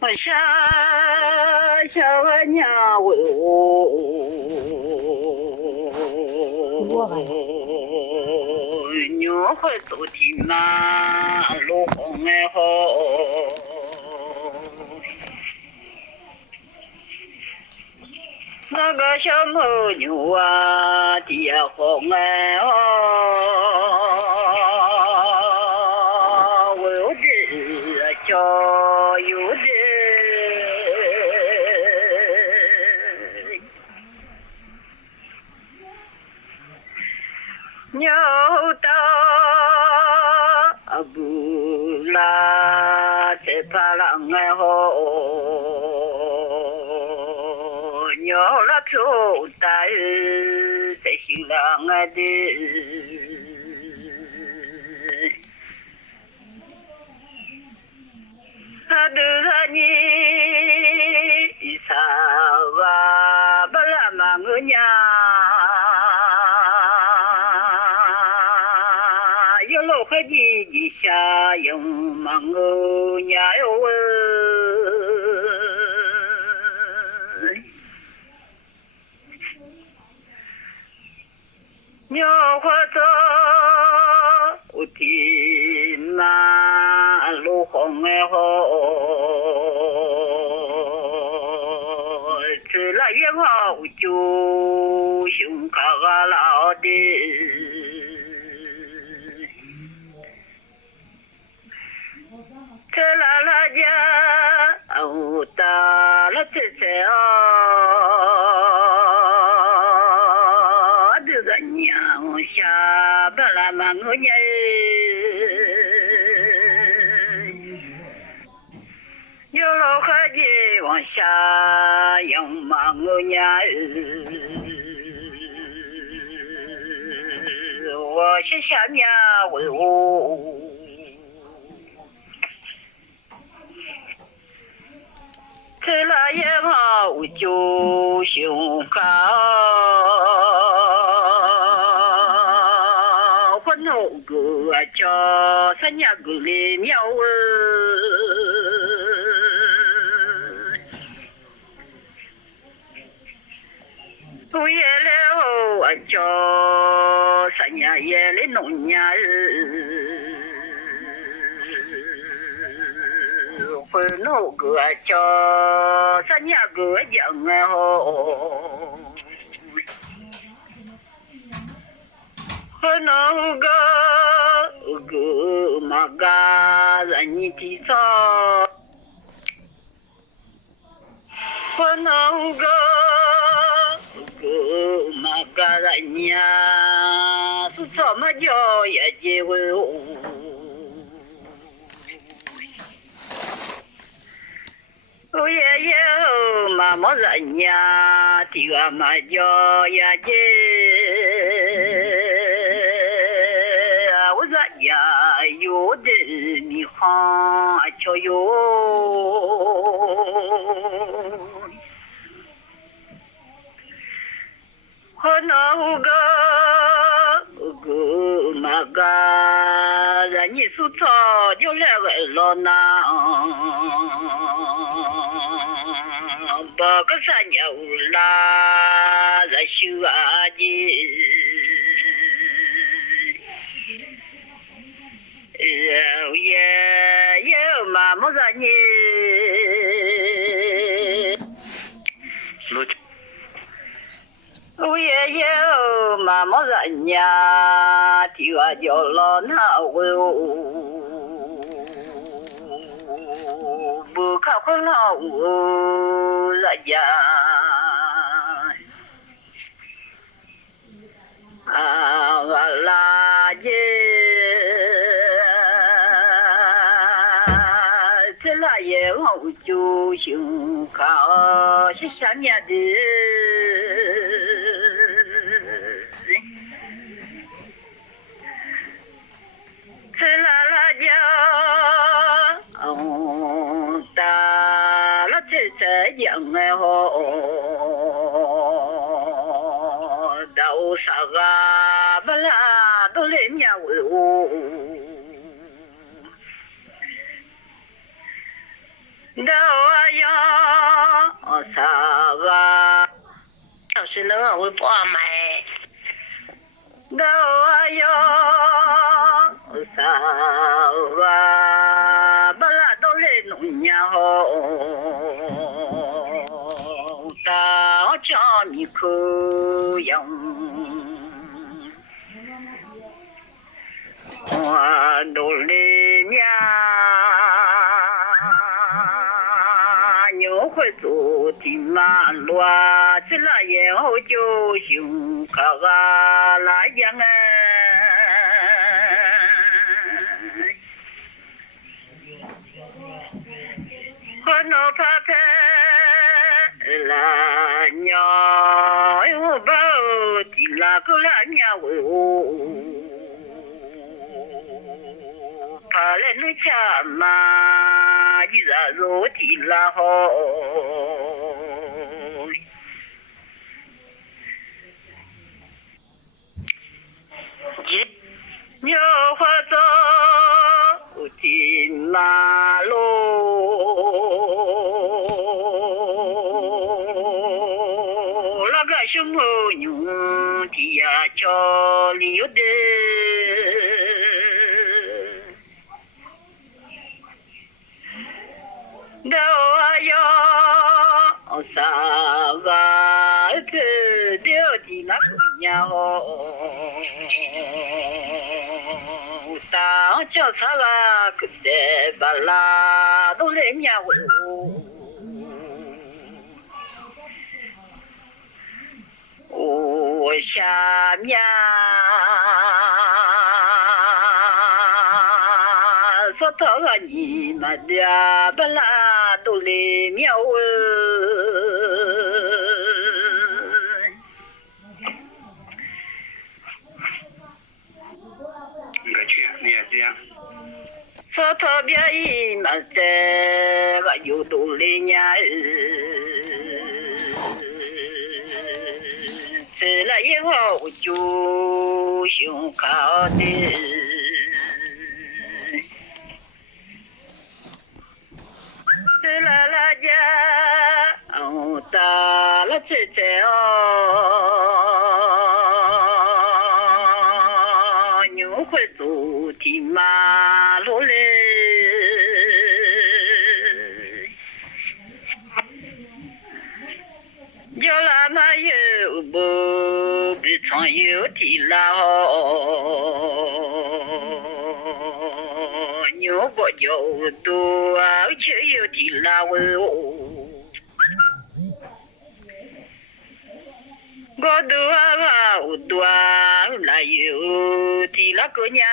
我下小个娘为我，娘会走的马路红哎好，那个小母牛啊，地呀红哎哦，我的叫有的。鸟到不拉在巴郎哎吼，鸟拉走在在新郎哎的，阿德拉尼萨瓦巴拉芒个娘。老和你下用忙哦呀哟喂，鸟花走的马路红哎吼，自来也好就熊卡个老的。这啦啦呀，哦哒啦这这哦，这个娘下巴啦嘛我呀，有老伙计往下养嘛我呀，我是下面为我。这啦也好就胸口，我弄个叫三伢个的苗儿，不也了我叫三伢也的农伢儿。会弄个叫三伢个样哎吼，会弄个嘛个人的草，会弄个嘛个人呀，是怎么叫也结为哦爷爷哦，妈妈人呀，这个嘛叫呀姐，我说呀有的你好瞧哟，可能个嘛个人你说错就来为了呢。把个三鸟拉在手啊的，也妈妈让你，也妈妈让你的话叫了那位不看回了我人家。啊啦耶，这啦也我就胸口是下面的，这啦啦呀，哦哒啦这样哎吼。都啥个不啦，都来娘为我。那呀啥个？要是能啊，我不爱买。我呀啥个？巴拉多嘞农呀吼，大家米可样？我都嘞呀。牛会做的马路啊，这那也好就行，卡个那样啊。我那怕怕啦鸟，我把的那个啦鸟哦。怕来你家嘛，你咋做的啦吼？牛花走进马路，那个小母牛的呀叫溜的。我呀，啥个个掉的那个鸟，当叫啥个个的巴拉都来鸟哦，下面。说他个你妈的巴拉都来喵哦，你去，你也这样。说他别一妈这个有都来呀，吃了以后我就想考的。啦啦家，打了姐姐哦，牛会走的马路嘞，有那么有不比常有的啦哦。牛个有多，却有的拉哦。我多啊，我多那有的那个娘。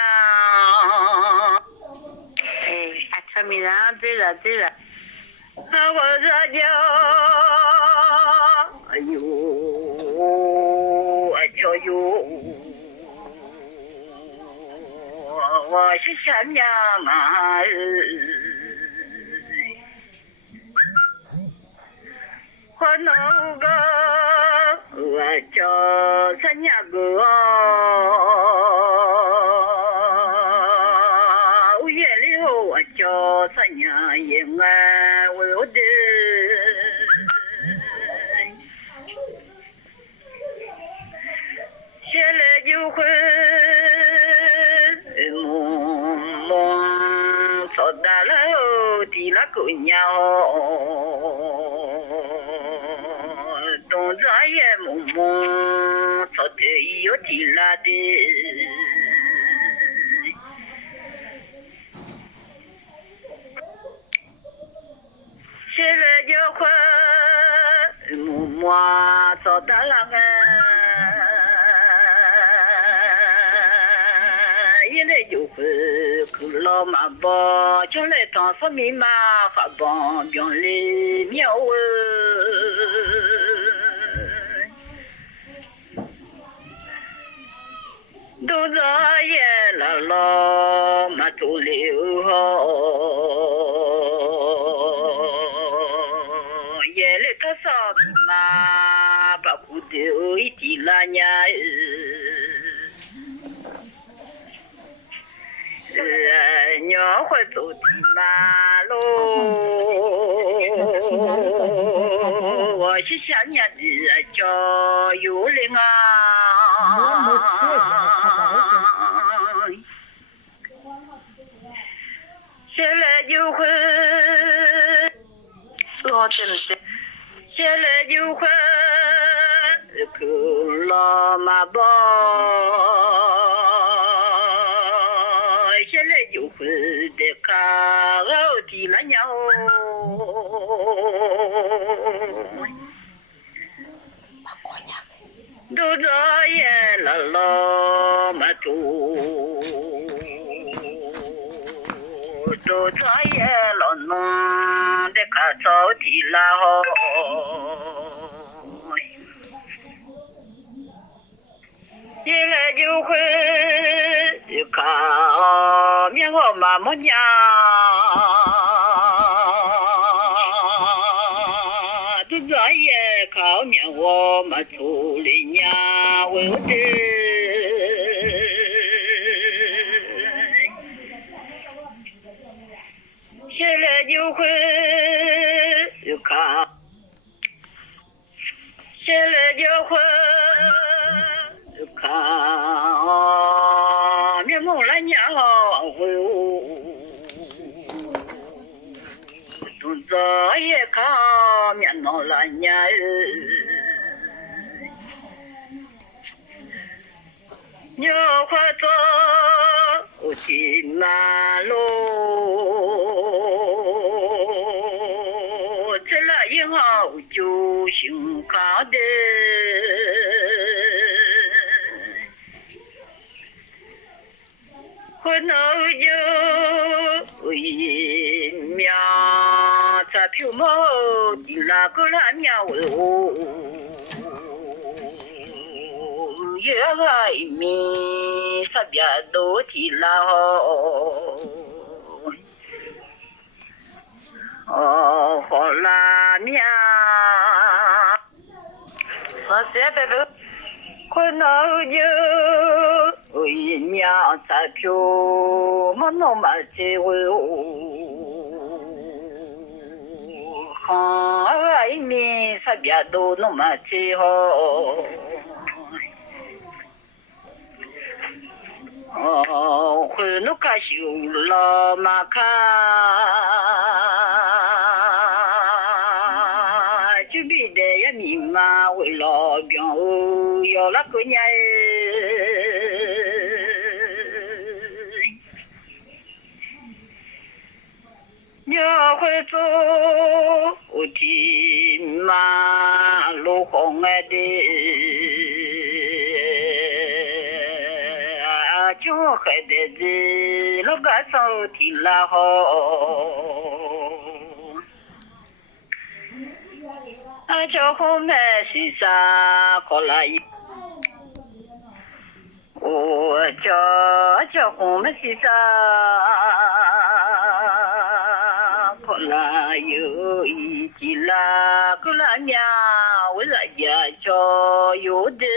哎，阿车米然对了。我这叫哎呦，哎叫呦。我是什么嘛？我那个我叫啥呀个？我夜里我叫啥呀？因为我有的。现在就会。找到了的那个鸟，动作也萌萌，找到有的那的，现在就会萌萌找到了个。就会去老马包，将来当什么嘛发帮병里苗哦，都在也老老马都留好，也来他啥嘛把骨头一地拉呀。鸟会走的马路，我是想你的叫幽灵啊，现在就会，我真的。现在就会，可老马包，现在就会的卡奥的了鸟。都这也了老马多，都这也了弄的卡草地了吼。现在就会靠面我妈妈娘，都这也靠面我妈处理娘我的，现在就会靠，现在就会。看，面目来娘会动作也看面目来娘，牛花走进马路，这了以后就心看的。可能有一秒，在票毛的那个那秒哦，也个一米三百多的啦哦，好啦秒，我这边不。可能有一秒彩票，我弄嘛这位哦，看一米三百多弄嘛这哦，哦，会弄个修了嘛看。就比的也密码为了表要那个年，要会走的马路红的，就还得是那个走的了好。叫后面是啥？过来，我叫后面是啥？过来有一季啦，过来面我人家叫有的。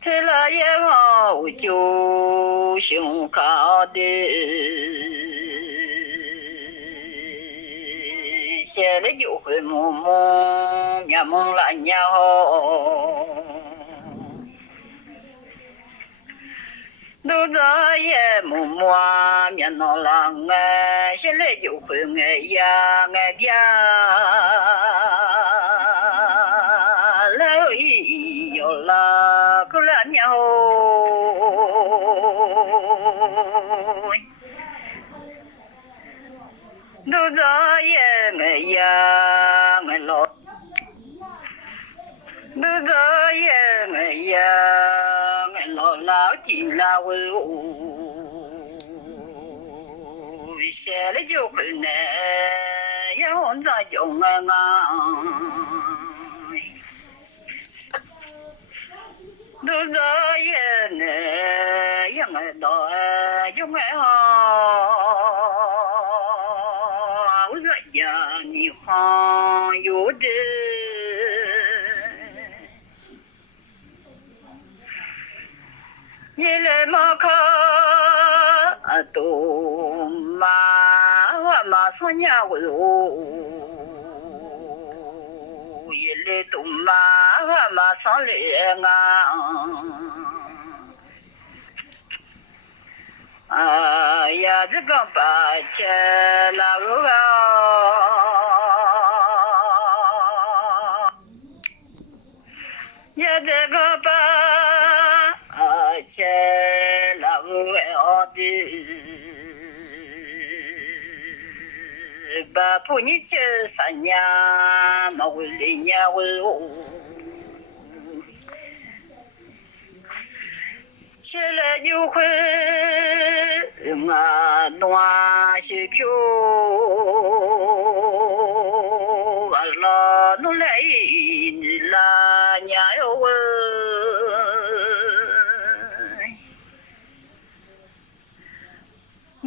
吃了以后就想考的。现在就会摸摸面蒙了娘吼，都这也摸摸面闹了哎，现在就会哎呀哎呀，老一有了个了娘吼。都这也哎呀哎老，都这也哎呀哎老老的啦喂哦，现在就会呢，要咱就俺都这也呢，要俺到要俺好。你好有的，你来嘛看，都马我马上呀我一来都马我马上来啊呀这个把钱那个呀这个把钱那个的把不你去三年嘛为了年为现在就会我暖些票完了弄来你啦年要问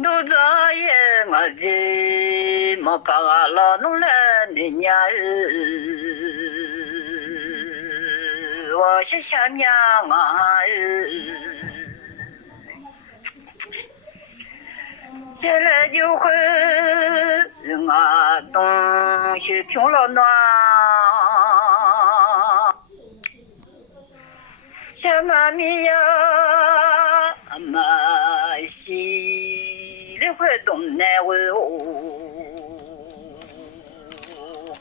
都这样我的没把我了弄来你年我是想娘嘛现在就会我东西平了暖小妈咪呀妈西里会东南为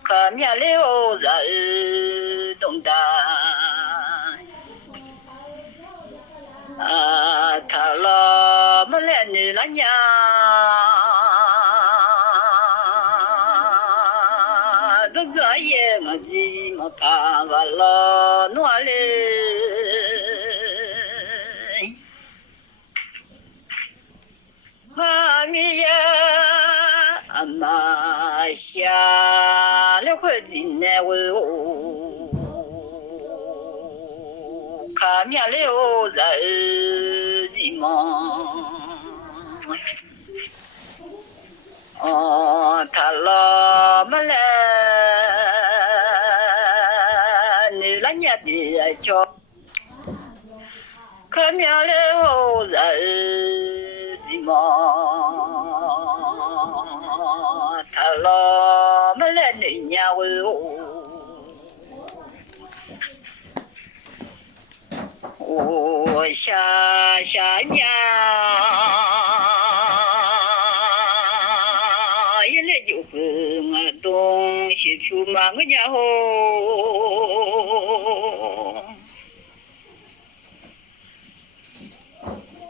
可面了人东大他了没来你了娘都这样我的没怕我了努力妈咪呀妈下了会进来为看面了人的梦他了没来你了年的叫看面了人的梦他了没来你年为我下年一来就会我东西出嘛个家伙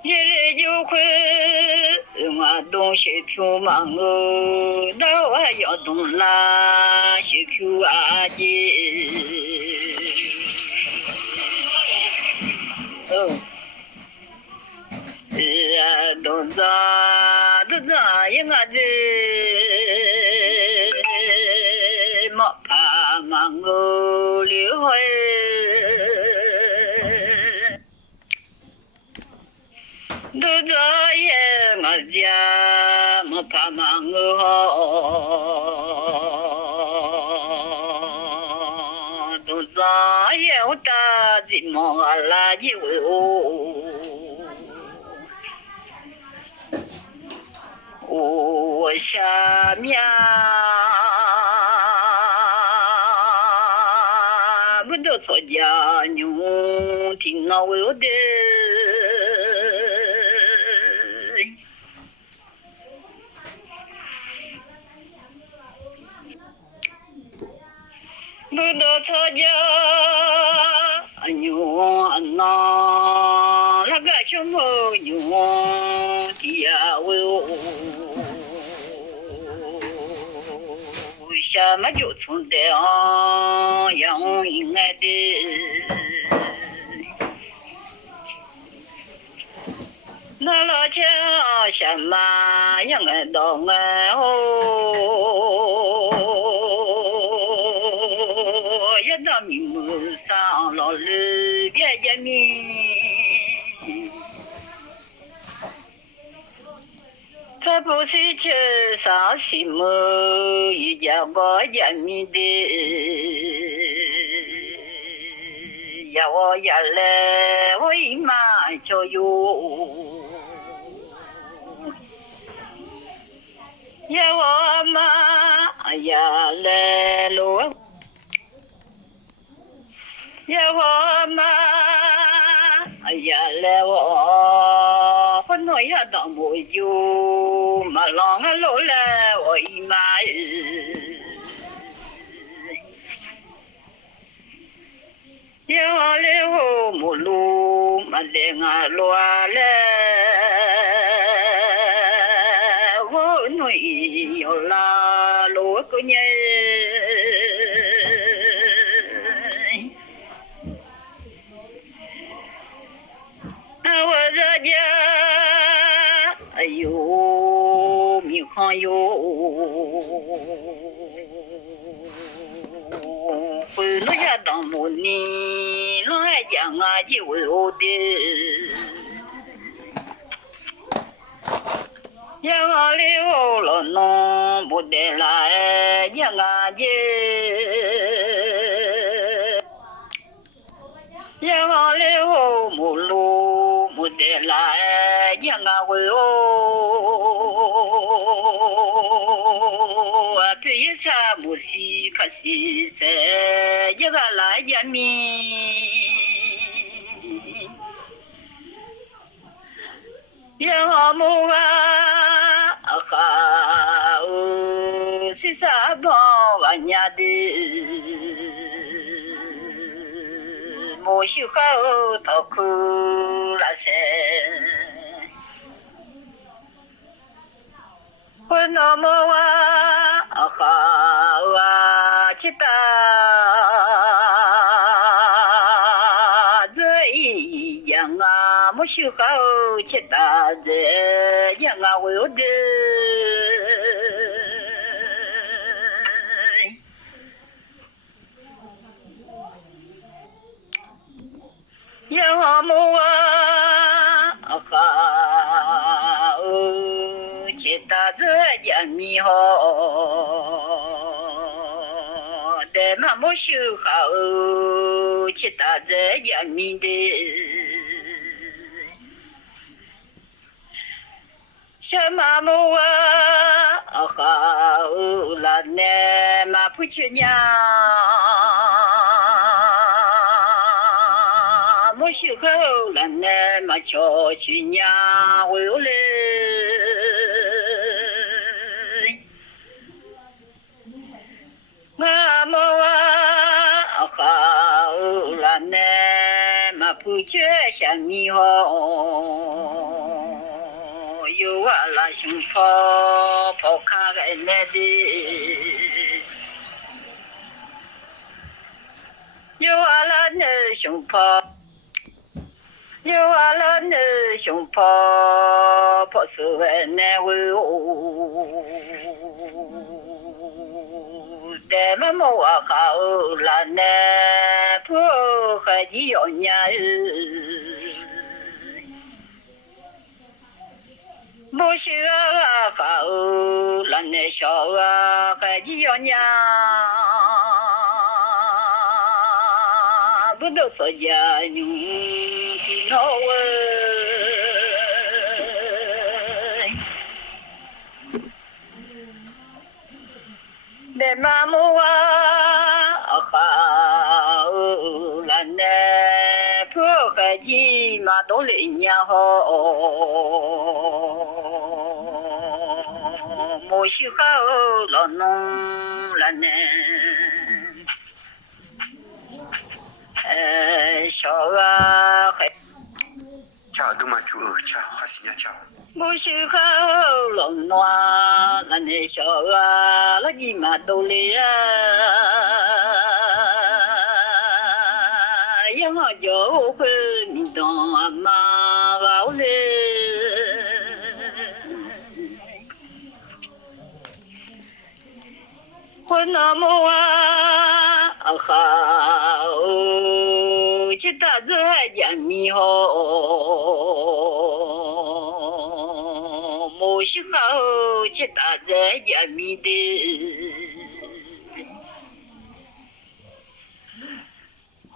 一来就会我东西出嘛我那我要东拉西出啊的都这样的没怕嘛我留会都这样我家没怕嘛我都这样我打的么啦的我下面不都做家牛听到我的不都做家牛那那个小朋友的呀我什么就从的养应该的那老家什么养爱到爱一到明目上老路别见面他不是去上什么一家个见面的要我也来我一马就有耶我嘛呀来罗，耶我嘛呀来我，我诺呀当木有嘛浪啊罗来我姨妈。ya le ho mulu ma le nga lo le wo no i yo la lo ko nye a wa ra ja ayo mi khan yo nó ra đồng một ni nó hay chẳng ai chịu ô đi chẳng ai liu lo nó một đề lại chẳng ai chịu chẳng ai liu một lu một đề lại chẳng ai quên ô tuy sa một si khát si sẽ giờ lại nhà mi giờ họ mua khá si sa bỏ vào nhà đi mua siêu khá thọ khu là sẽ quân nó mua chỉ ta dễ dàng mỗi sự khâu chỉ ta dễ dàng will do giờ họ mua chỉ ta dễ dàng mi họ để mà mỗi sự khảo chỉ ta dễ dàng mình đi sao mà mua khảo là nè mà phụ chuyện nhà mỗi sự khảo là nè mà cho chuyện nhà will nga mô khảo là nè mà phụ chế sang mi ho yêu là sung pho pho kha cái nè đi yêu là nè sung pho yêu là nè sung pho pho su nè wu để mà mua khảo là nè phụ khởi đi ở nhà mua sữa khảo là nè sợ khởi đi ở nhà bữa đâu sợ già nhung thì nó để mà mua khảo là nè phụ cái gì mà đổ lệ nhà họ mua siêu khảo là nông là nè sợ cái chào đúng mà chú chào hoa xin chào mua siêu khảo là noa là nè sợ là gì mà đổ lệ yang họ dỗ mình đò mà vào lên quân mua khảo chỉ ta dễ dàng mi ho mua siêu khảo chỉ ta dễ dàng mi đi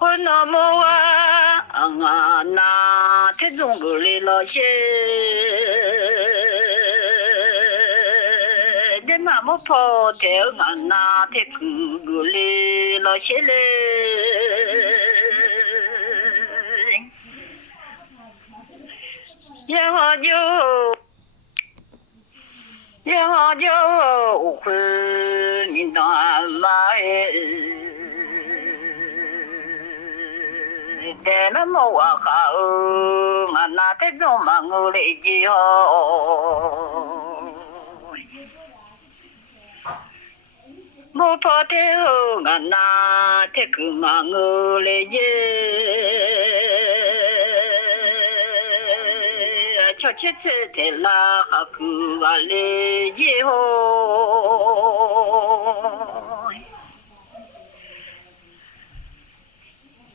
quân mua na thế dùng người lo xe mà một phò theo ngàn na thế cứ lê lo xe lê ya ho yo khu min na ma để nó mua khảo ngàn na thế giống mà người lấy gì ho một phò theo ngàn na thế cứ mà người lấy gì cho chết thế là cứ vào lấy gì ho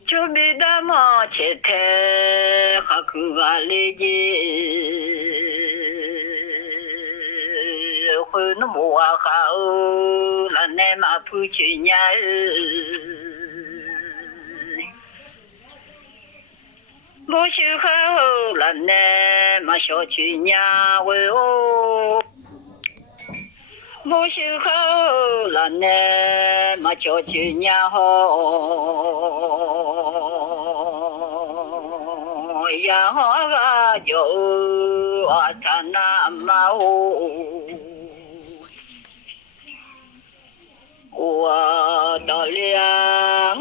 cho biết đã mà chết thế cứ vào lấy gì nó mua khảo là nem mà phụ chuyện nhà bố sư khảo là nem mà cho chuyện nhà với ô bố sư khảo là nem mà cho chuyện nhà ho ya ho ga yo a sana ma wa dalia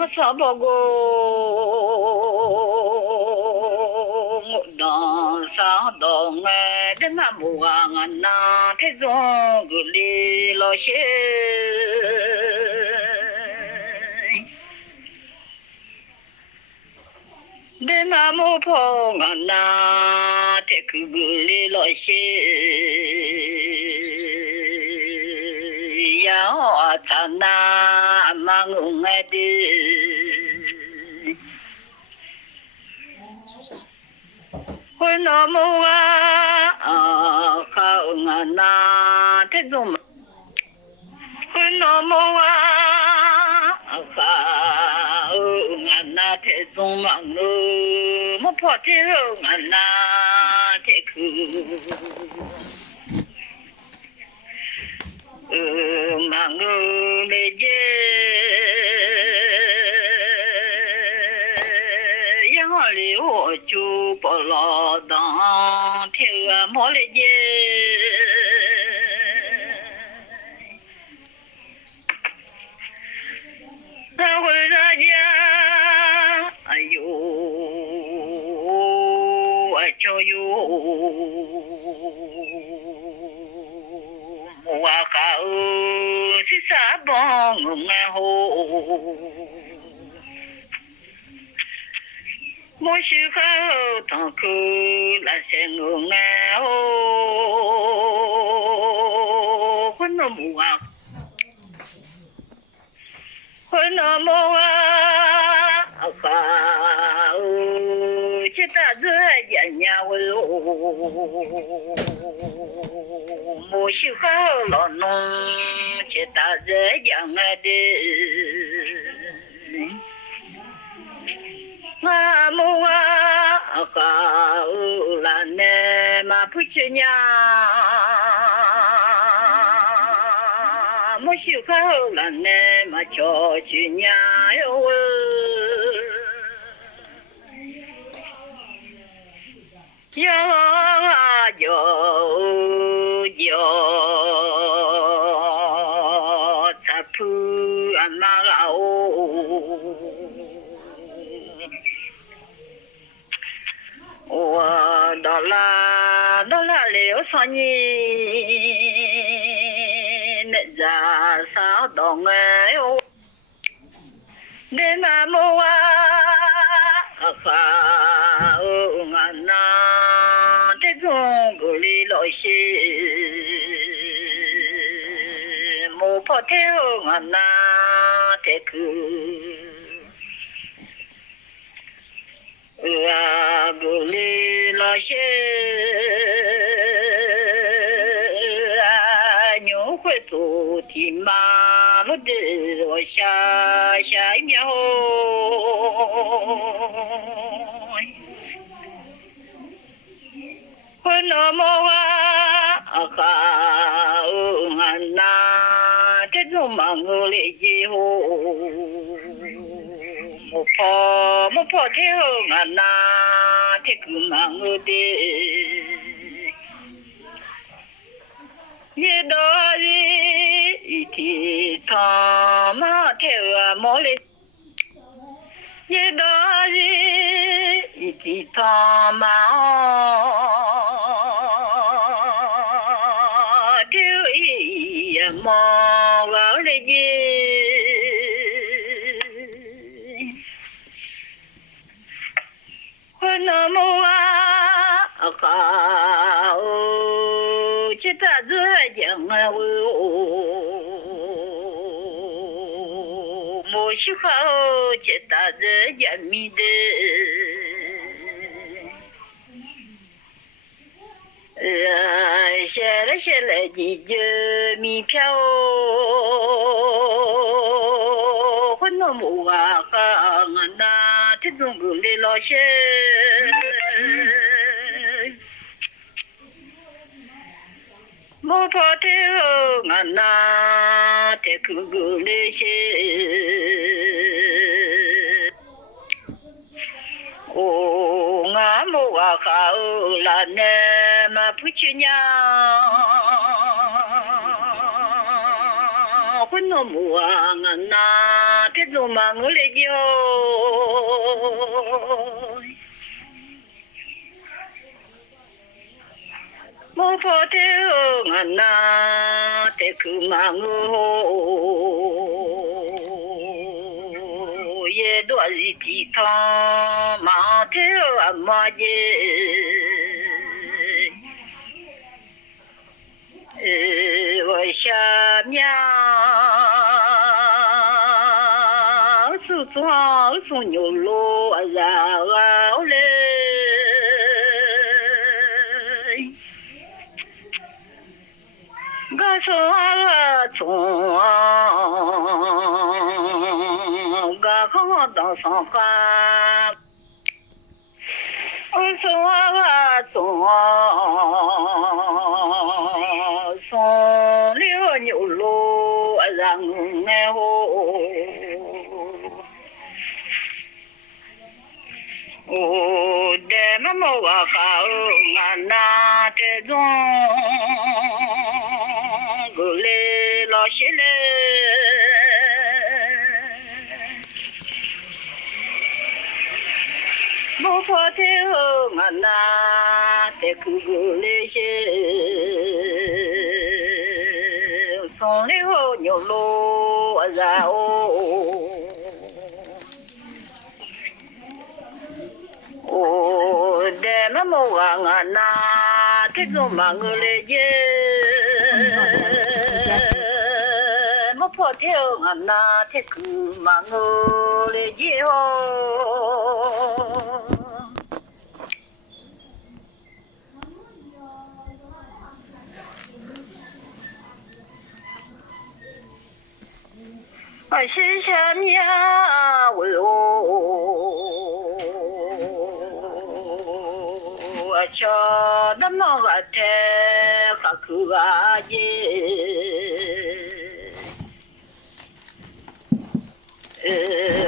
sa bogo da sa do nge de ma mu ngan na thế dong gu li lo she de ma mu pho ngan na thế gu li lo she ya ho cha na ma ngu nge di hồi nó mua khảo ngàn na thế dùng hồi nó mua khảo ngàn na thế dùng mà ngư một phò thế ngàn na thế cứ mà ngư để dê họ liu họ chú bỏ lò đó theo mỗi lễ dê ta hồi ra gia ayu cho yu mua khảo xí xa bong nghe hồ mỗi sự khảo thằng cứ là sẽ ngưỡng nghe hồ con nó mua khảo chết ta giữa nhà với mỗi sự khảo lo nông chết ta giữa nhà đi nga mua khảo là nè mà phụ chuyện nhà mỗi sự khảo là nè mà cho chuyện nhà yêu yo ta pu amagao đó là liễu son nhi nè già sao đong ấy để mà mua khá ngàn na thế dùng gửi đi lội xì mua phô theo ngàn na thế cứ gửi đi lội xì nhớ quê tù thì mà nó đi rồi xa xa nhau quê nó mua khá ngàn na 种忙我来以后，莫跑太后俺那太个忙我的，一到日一天他妈太个莫来，一到日一天他妈。mò vào đây gì hôm nào mua khảo chỉ ta giữa chẳng mua chỉ khảo chỉ ta giữa chẳng mi写了几句米票，我那木啊哈那这种个的老些，莫跑的俺那这个个的些，哦，俺木啊哈啦呢。mà phụ nữ nhà quân nó mùa ngàn na thế rồi mà ngỡ lấy gì mô phô thế ngàn na thế cứ mà ngỡ ye đua gì thì thà mà thế mà ye我下面是装出牛肉然后嘞，我说装，我看到上海。我说装送了牛肉让俺我的妈妈我好俺那这种过来老些嘞。莫跑太后俺那在苦苦那些，送了牛肉然后，我的妈妈话俺那这种忙我来接，莫跑太后俺那在苦忙我来接哦。我心下面我瞧那么个太可可爱的，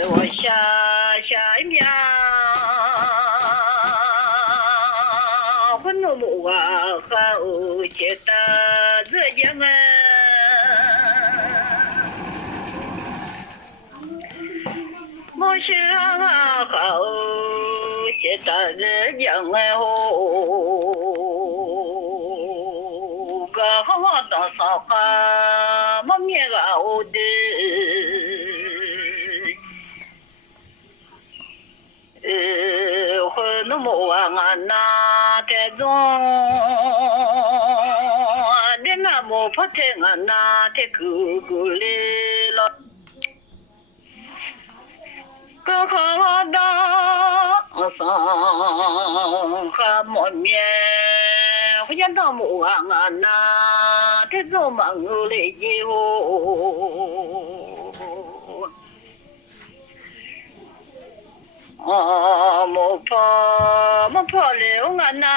我下面我那么个好觉得这样啊。我想好，这大日将来好，个好当上哈，我面个好的，和那么晚俺那这种，的那么不听俺那这个个来了。个好当上哈莫面，我讲到木啊那这种忙我来以后，莫跑了俺那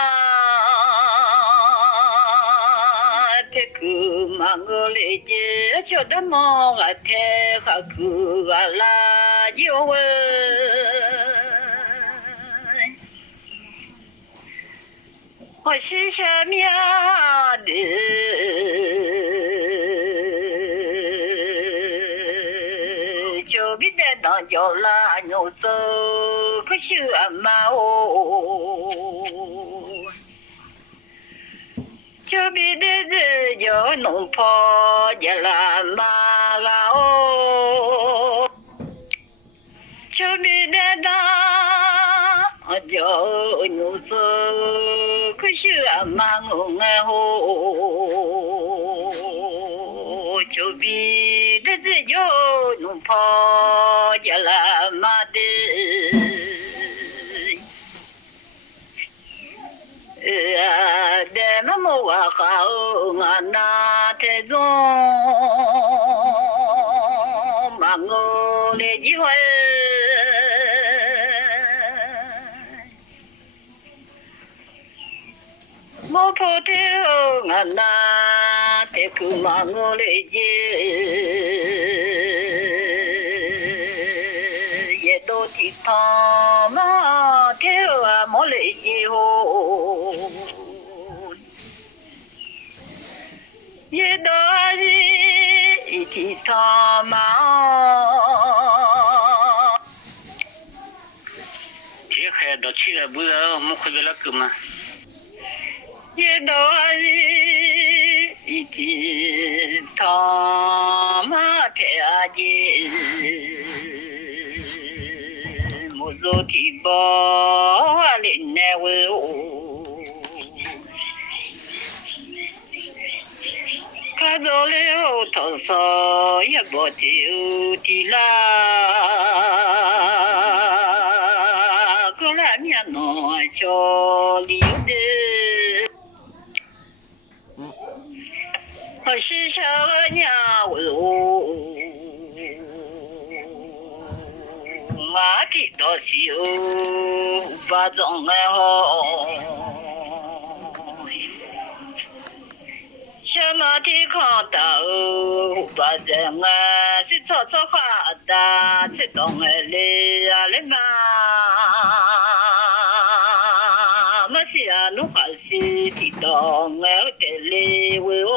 thế cứ mà ngờ lệ chế cho đám mò gà thế khá cứ gà là yêu我是下面的，就别在当叫啦牛走，可是俺妈哦，就别在这叫农婆家啦妈啦哦，就别在当。cho nhũ sơ cứ sửa mà ngủ nghe hồ cho bi đất cho nhũ phò giờ là mà đi để mà mua hoa khao ngàn na thế rồi mà ngủ để gì vậy mô phô theo ngàn na thế cứ mà ngô lệ dê ye đô thị thọ mà theo à mô lệ dê hồ ye đô gì thị thọ mà thế khai đó chỉ là bữa giờ một khối là cứ mà ye do iti thama te aji muzo ti bo ali ne we ka do le o to so ye bo ti u ti la ko la mi no cho li de我是小鸟哦，我的多少把种爱好，什么地看到把人啊是草草花的，吃东的嘞啊嘞嘛。nó phải xí thì đó nghèo để lê quê ô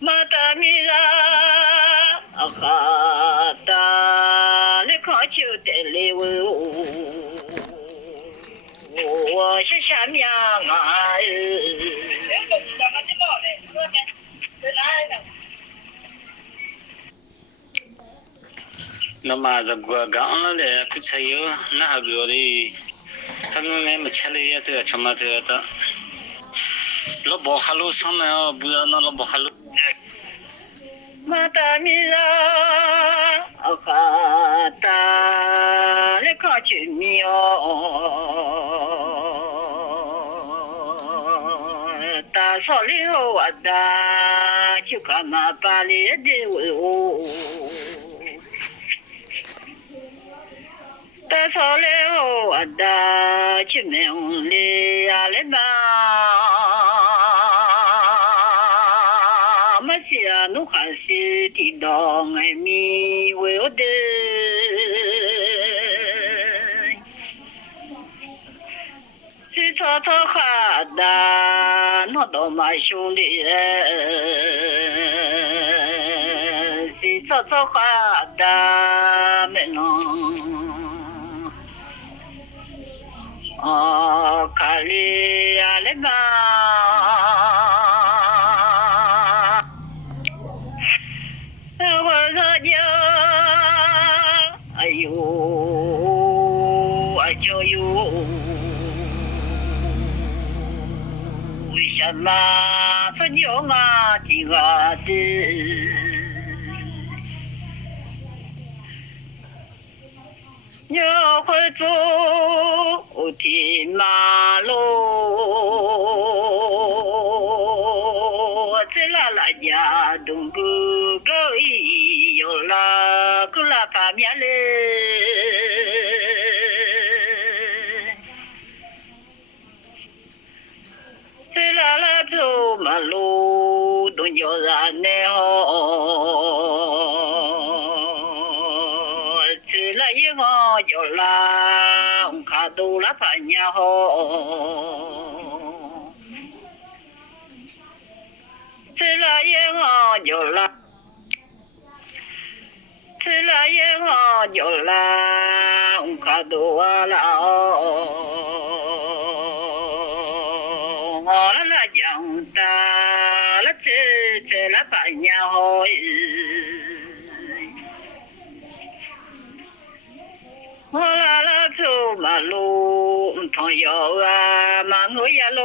mà ta mi ra khá ta lê khó chịu để lê quê ô我是下面啊nó mà giờ qua gạo nó để cứ xây yếu nó hợp rồi đi thằng nó mà chơi lấy từ trong mà từ đó nó bỏ halu xong mà bây nó bỏ halu mà ta mi ra khá ta lấy khó chịu ta so liu à ta chịu cả mà ba li đi ô ta so liu à ta chịu mèo li à lấy ba mà xia nu khá xí thì đó ngày mi quê ô đê si cho khá đà nó đó mà xuống đi si cho khá đà mẹ nó khá li à lấy ba mà cho nhiều mà thì gà đi nhớ khơi chú thì mà lô thế là nhà đừng cứ gửi yêu là cứ là phạm nhà lên 走马路都叫人呢哦，吃了一个叫啦，看到了烦呀哦，吃了一个叫啦。吃了一个叫啦，看到我了哦，我了讲的了吃了半年哦，我了走马路，朋友啊，马路呀路，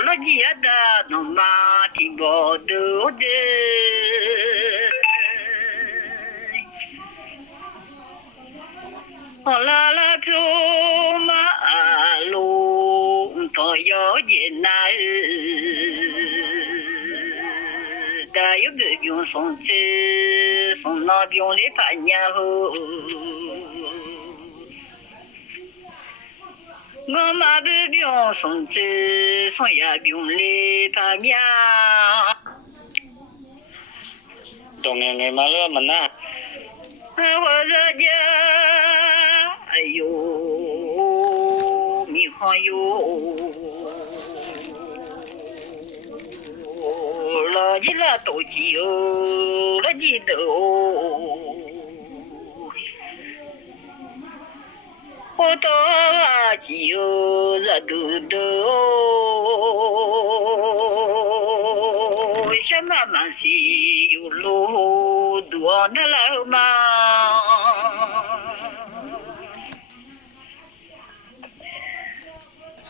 了记得侬妈听不到的。我啦啦走马路，朋友进来，但有个边送子，送那边来半年后，我妈不边送子，送呀边来半年。đồng ngày ngày mà lỡ mình á我在家，哎呦，你好哟，老几了多几哟，老几多，我多啊几哟，热嘟嘟，小妈妈是有路多那老嘛。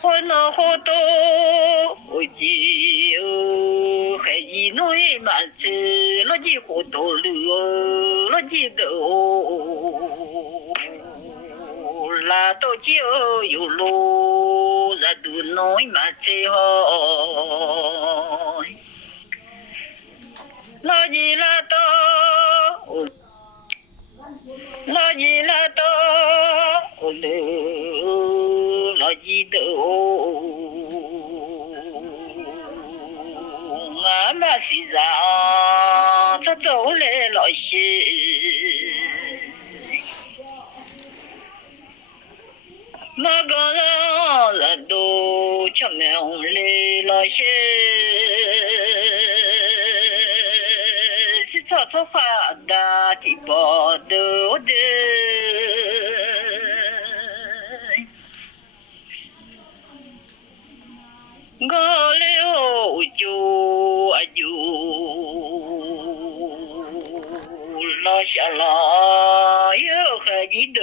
我那好多我只有还一弄一嘛子，那几好多路，那几多，那多就有路，那都弄一嘛子好，那几那多，那几那多路。老几多，俺们是让这走来老些，那个人都出门来老些，是操发达的报道的。我了就啊就落下来有何几多？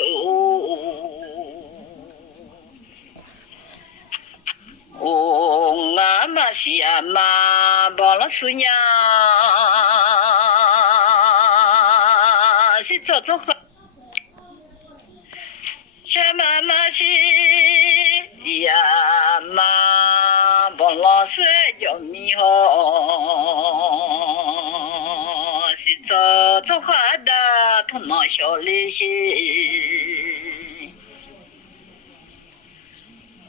哦，俺们是阿妈帮了孙娘，是做做饭，小妈妈是阿妈。帮老师叫你好，是做花的头脑小那些。